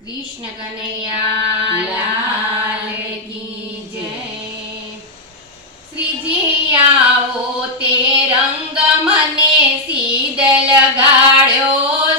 कृष्ण कन्हैया लाल की जय। श्री जी आओ ते रंग मने सीध लगाड्यो।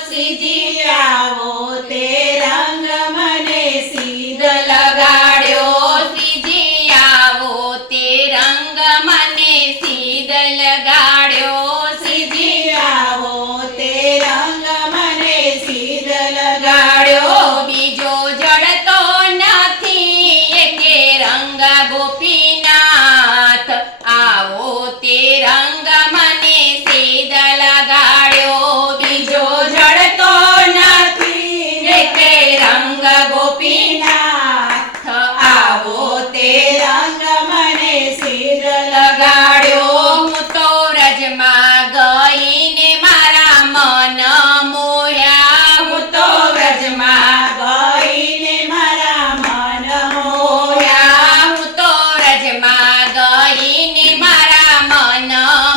श्री जी आओ ते रंग मने सीध लगाड्यो। श्री जी आओ ते रंग मने सीध लगाड्यो। श्री जी आओ ते रंग मने सीध लगाड्यो। बीजो जड़तो नहीं एके रंग गोपीनाथ। आओ ते रंग मने सीध लगाड्यो। बीजो जड़तो नहीं एके रंग गोपीनाथ। आओ ते रंग मने सीध लगाड्यो। હું તો વ્રજમાં ગઈને મારા મન મોહ્યા। હું તો વ્રજમાં ગઈને મારા મન મોહ્યા। હું તો વ્રજમાં ગઈને મારા મન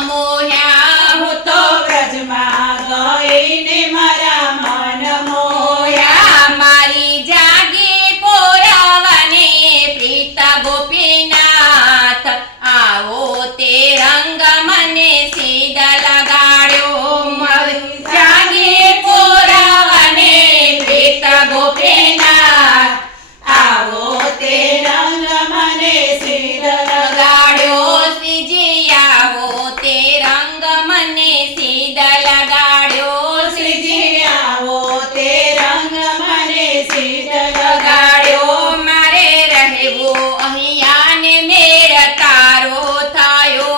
મોહ્યા। હું તો વ્રજમાં ગઈને મારા મન મોહ્યા। મારી જાગી પોરાવને પ્રીત ગોપીનાથ। આવો તે રંગ મને સીધ લગાડ્યો। મારી જાગી પોરાવને પ્રીત ગોપીનાથ। આવો તે રંગ મને सीध लगाड्यो। श्रीजी आवो ते रंग मने सीध लगाड्यो। श्रीजी आओ ते रंग मने सीध लगाड्यो। मारे रहेवो अहिया ने मेर तारो थायो।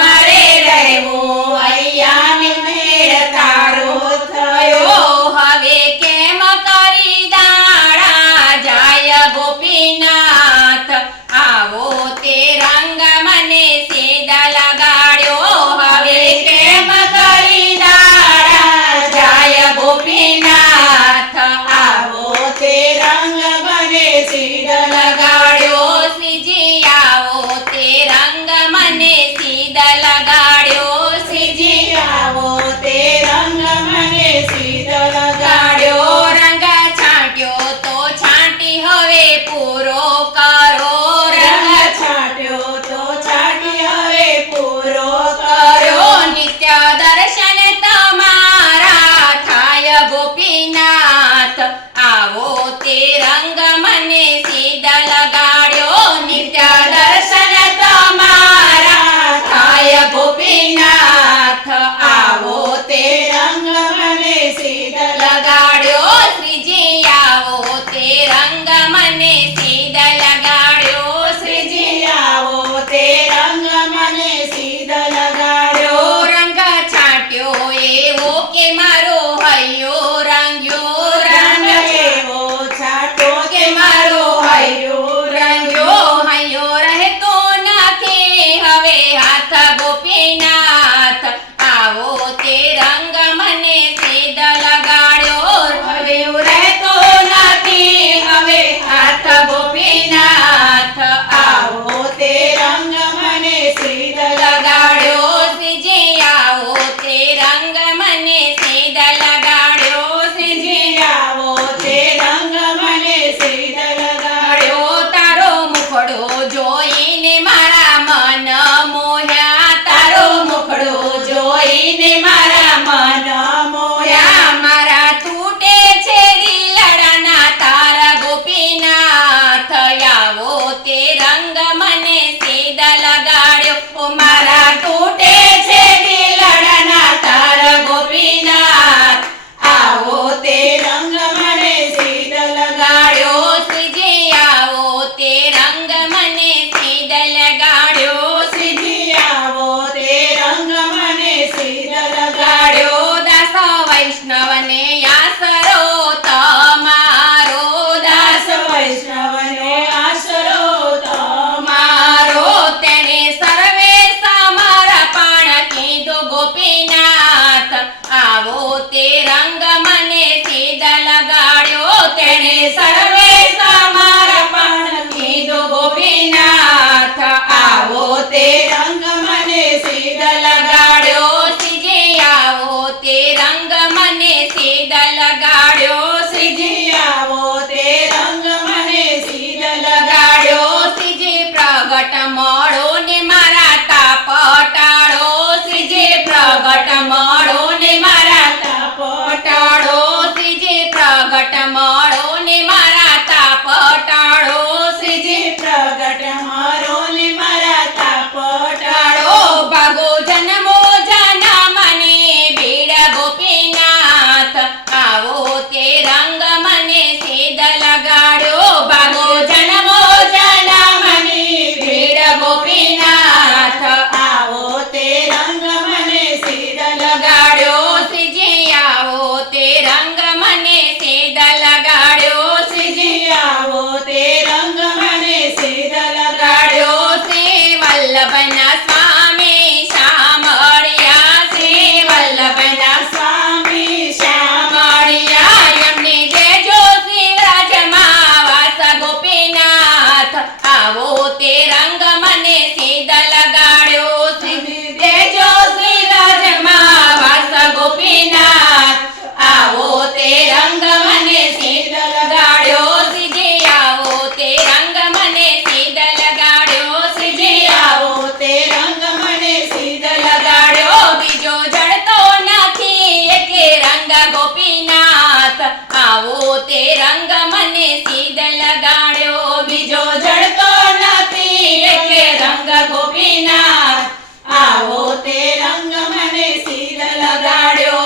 मारे रहेवो अहिया ने मेर तारो थयो। हवे केम करी दाड़ा जाय गोपीनाथ। आवो ते रंग मने सीध लगाड्यो। हवे केम करी दाड़ा जाय गोपीनाथ। आवो ते रंग मने सीध लगाड्यो। श्रीजी आवो ते रंग मने सीध लगाड्यो। श्रीजी आओ ते रंग मने सीध लगाड्यो। रंग छांट्यो तो छांटी हवे पूरो करो। रंग छाट्यो तो छाटी हवे पूरो करो। नित्य दर्शन तमारा थाय गोपीनाथ। आवो ते रंग मने सीध लगाड्यो। नित्य दर्शन तमारा थाय गोपीनाथ। आवो ते रंग मने सीध लगाड्यो। श्रीजी आवो ते रंग मने सीध लगाड्यो। श्रीजी आओ ते रंग मने सीध लगाड्यो। रंग छाट्यो एवो के मारो हयो रंग्यो। रंग रंग एवो छाटो પ્રગટ મળો ને મારા તાપ ટાળો શ્રીજી પ્રગટ મારો ને મારા તાપ ટાળો ભાગો જન્મો જન્મને ભીડ ગોપીનાથ આવો તે રંગ મને સીધ લગાડ્યો ભાગો જન્મો જન્મની ભીડ ગોપીનાથ આવો તે રંગ મને સીધ લગાડ્યો શ્રીજી આવો તે રંગ મને સીધ લગાડ્યો શ્રીજી આવો તે રંગ મને સીધ લગાડ્યો શ્રી વલ્લભના સ્વામી શામળિયા શ્રી વલ્લભના સ્વામી શ્યામ શામળિયા એમને દેજો શિવરાજમાં વાસ ગોપીનાથ આવો તે રંગ મને સીધ લગાડ્યો શ્રી દેજો શિવરાજમાં વાસ ગોપીનાથ આવો તે રંગ મને સીધ લગાડ્યો શ્રીજી આવો તે રંગ મને સીધ લગાડ્યો શ્રીજી આવો તે રંગ મને સીધ લગાડ્યો બીજો જડતો નથી એકે રંગ ગોપીનાથ આવો તે રંગ મને સીધ લગાડ્યો બીજો જડતો નથી એકે રંગ ગોપીનાથ આવો તે રંગ મને સીધ લગાડ્યો